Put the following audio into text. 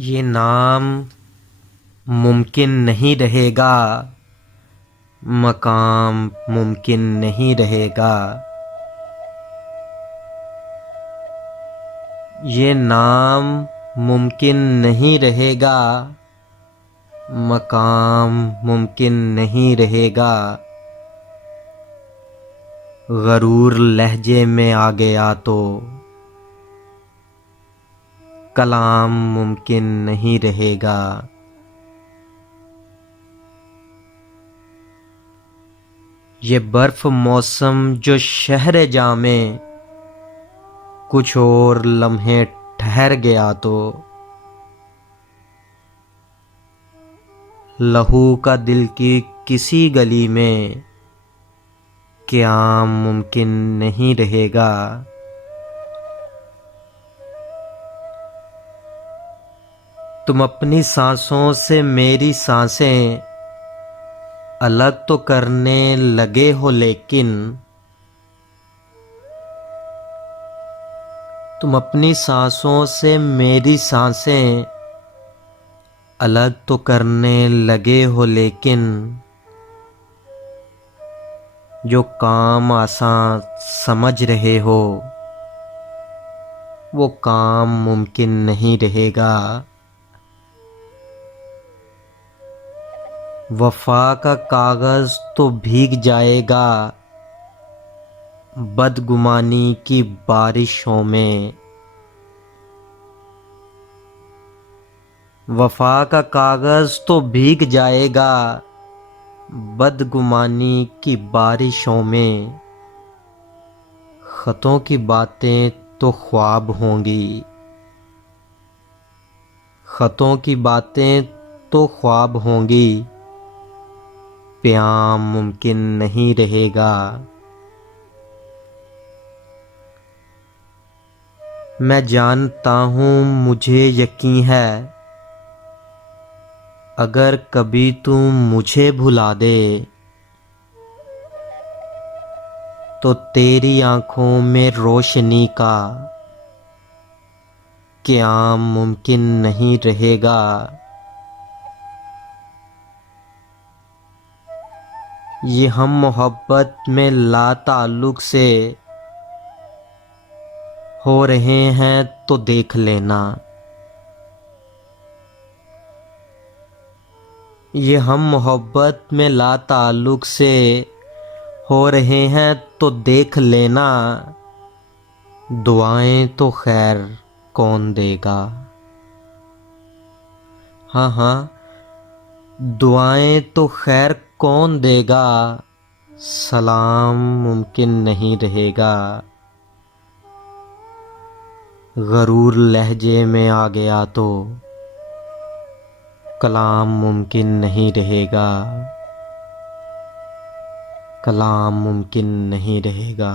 ये नाम मुमकिन नहीं रहेगा, मकाम मुमकिन नहीं रहेगा। ये नाम मुमकिन नहीं रहेगा, मकाम मुमकिन नहीं रहेगा। गरूर लहजे में आ गया तो कलाम मुमकिन नहीं रहेगा। ये बर्फ मौसम जो शहर जामे कुछ और लम्हे ठहर गया तो लहू का दिल की किसी गली में क़याम मुमकिन नहीं रहेगा। तुम अपनी सांसों से मेरी सांसें अलग तो करने लगे हो, लेकिन तुम अपनी सांसों से मेरी सांसें अलग तो करने लगे हो, लेकिन जो काम आसान समझ रहे हो वो काम मुमकिन नहीं रहेगा। वफा का कागज़ तो भीग जाएगा बदगुमानी की बारिशों में। वफा का कागज़ तो भीग जाएगा बदगुमानी की बारिशों में। ख़तों की बातें तो ख्वाब होंगी, ख़तों की बातें तो ख्वाब होंगी। क़याम मुमकिन नहीं रहेगा। मैं जानता हूँ, मुझे यकीन है, अगर कभी तू मुझे भुला दे तो तेरी आँखों में रोशनी का क़याम मुमकिन नहीं रहेगा। ये हम मोहब्बत में लाताल्लुक़ से हो रहे हैं तो देख लेना। ये हम मोहब्बत में लाताल्लुक़ से हो रहे हैं तो देख लेना। दुआएं तो खैर कौन देगा। हाँ हाँ, दुआएं तो खैर कौन देगा। सलाम मुमकिन नहीं रहेगा। गरूर लहजे में आ गया तो कलाम मुमकिन नहीं रहेगा। कलाम मुमकिन नहीं रहेगा।